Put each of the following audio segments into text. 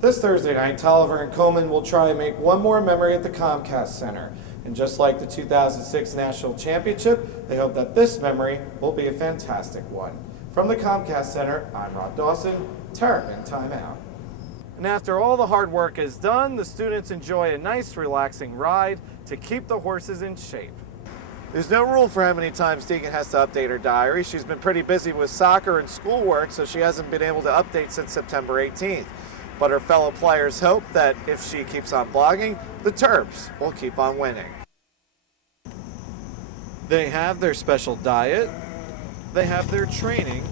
This Thursday night, Tolliver and Coleman will try and make one more memory at the Comcast Center. And just like the 2006 National Championship, they hope that this memory will be a fantastic one. From the Comcast Center, I'm Rob Dawson, Terrapin Timeout. And after all the hard work is done, the students enjoy a nice, relaxing ride to keep the horses in shape. There's no rule for how many times Deegan has to update her diary. She's been pretty busy with soccer and schoolwork, so she hasn't been able to update since September 18th. But her fellow players hope that if she keeps on blogging, the Terps will keep on winning. They have their special diet, they have their training,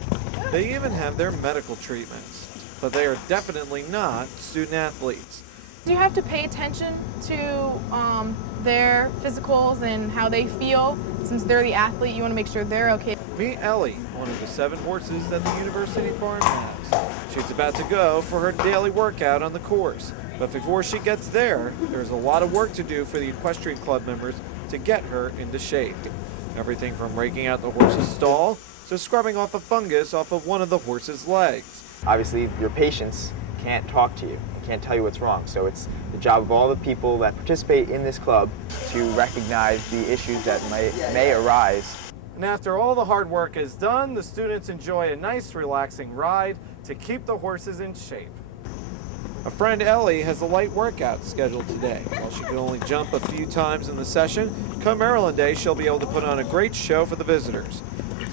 they even have their medical treatments. But they are definitely not student athletes. You have to pay attention to their physicals and how they feel. Since they're the athlete, you want to make sure they're okay. Meet Ellie, one of the 7 horses that the University Farm has. She's about to go for her daily workout on the course. But before she gets there, there's a lot of work to do for the equestrian club members to get her into shape. Everything from raking out the horse's stall to scrubbing off a fungus off of one of the horse's legs. Obviously, your patients can't talk to you, can't tell you what's wrong. So it's the job of all the people that participate in this club to recognize the issues that may arise. And after all the hard work is done, the students enjoy a nice, relaxing ride to keep the horses in shape. A friend, Ellie, has a light workout scheduled today. While she can only jump a few times in the session, come Maryland Day, she'll be able to put on a great show for the visitors.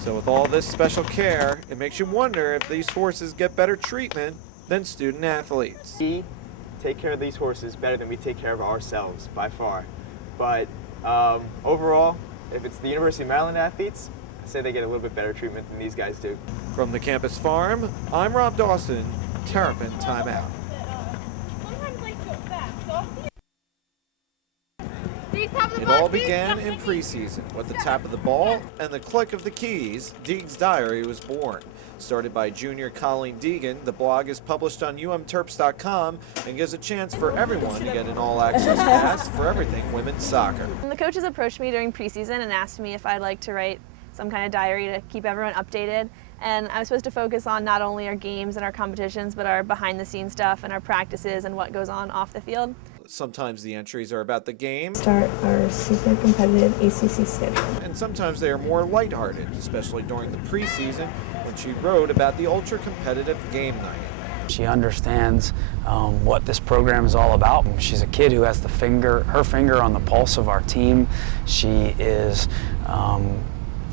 So with all this special care, it makes you wonder if these horses get better treatment than student athletes. We take care of these horses better than we take care of ourselves, by far. But overall, if it's the University of Maryland athletes, I say they get a little bit better treatment than these guys do. From the campus farm, I'm Rob Dawson, Terrapin Timeout. It all began in preseason. With the tap of the ball and the click of the keys, Deegan's diary was born. Started by junior Colleen Deegan, the blog is published on umterps.com and gives a chance for everyone to get an all-access pass for everything women's soccer. The coaches approached me during preseason and asked me if I'd like to write some kind of diary to keep everyone updated. And I was supposed to focus on not only our games and our competitions, but our behind-the-scenes stuff and our practices and what goes on off the field. Sometimes the entries are about the game. Start our super competitive ACC schedule. And sometimes they are more lighthearted, especially during the preseason when she wrote about the ultra-competitive game night. She understands what this program is all about. She's a kid who has her finger on the pulse of our team. She is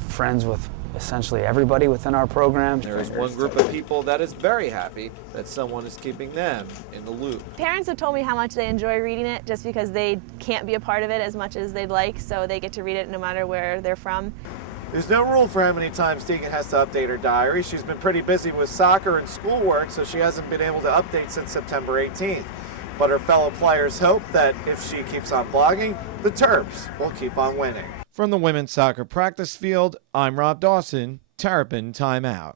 friends with essentially everybody within our program. There is one group of people that is very happy that someone is keeping them in the loop. Parents have told me how much they enjoy reading it just because they can't be a part of it as much as they'd like, so they get to read it no matter where they're from. There's no rule for how many times Deegan has to update her diary. She's been pretty busy with soccer and schoolwork, so she hasn't been able to update since September 18th. But her fellow players hope that if she keeps on blogging, the Terps will keep on winning. From the women's soccer practice field, I'm Rob Dawson, Terrapin Timeout.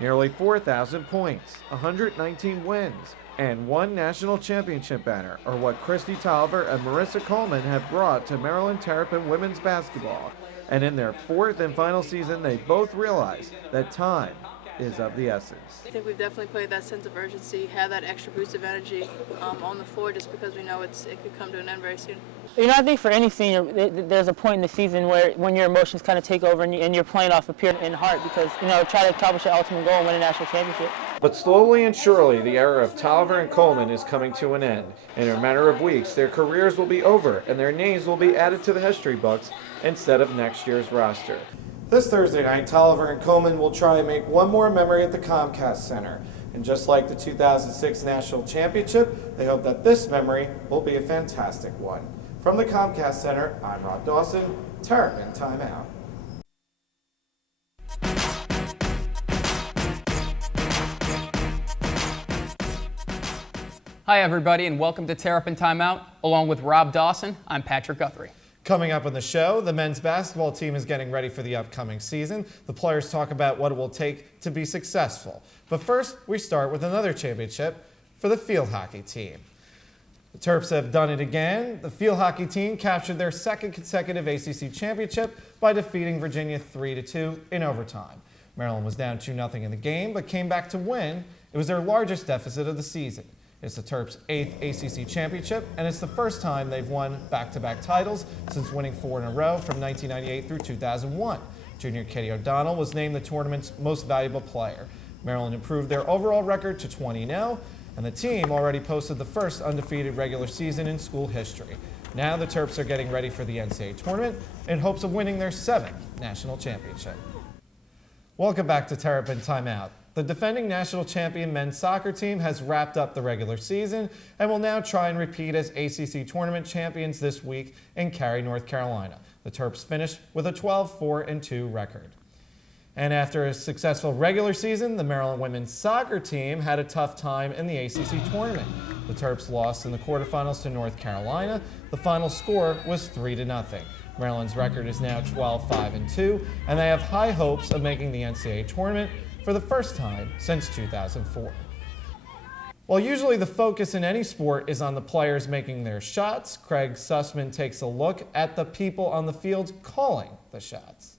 Nearly 4,000 points, 119 wins, and 1 national championship banner are what Christy Tolliver and Marissa Coleman have brought to Maryland Terrapin women's basketball. And in their 4th and final season, they both realize that time is of the essence. I think we've definitely played that sense of urgency, have that extra boost of energy on the floor just because we know it could come to an end very soon. You know, I think for any senior, there's a point in the season when your emotions kind of take over and you're playing off of pure and heart because, try to accomplish your ultimate goal and win a national championship. But slowly and surely, the era of Tolliver and Coleman is coming to an end. In a matter of weeks, their careers will be over and their names will be added to the history books instead of next year's roster. This Thursday night, Tolliver and Coleman will try and make one more memory at the Comcast Center. And just like the 2006 National Championship, they hope that this memory will be a fantastic one. From the Comcast Center, I'm Rob Dawson, Terrapin Timeout. Hi everybody and welcome to Terrapin Timeout. Along with Rob Dawson, I'm Patrick Guthrie. Coming up on the show, the men's basketball team is getting ready for the upcoming season. The players talk about what it will take to be successful. But first, we start with another championship for the field hockey team. The Terps have done it again. The field hockey team captured their 2nd consecutive ACC championship by defeating Virginia 3-2 in overtime. Maryland was down 2-0 in the game, but came back to win It was their largest deficit of the season. It's the Terps' 8th ACC championship, and it's the first time they've won back-to-back titles since winning 4 in a row from 1998 through 2001. Junior Katie O'Donnell was named the tournament's most valuable player. Maryland improved their overall record to 20-0, and the team already posted the first undefeated regular season in school history. Now the Terps are getting ready for the NCAA tournament in hopes of winning their 7th national championship. Welcome back to Terrapin Timeout. The defending national champion men's soccer team has wrapped up the regular season and will now try and repeat as ACC tournament champions this week in Cary, North Carolina. The Terps finished with a 12-4-2 record. And after a successful regular season, the Maryland women's soccer team had a tough time in the ACC tournament. The Terps lost in the quarterfinals to North Carolina. The final score was 3-0. Maryland's record is now 12-5-2, and they have high hopes of making the NCAA tournament for the first time since 2004. While usually the focus in any sport is on the players making their shots, Craig Sussman takes a look at the people on the field calling the shots.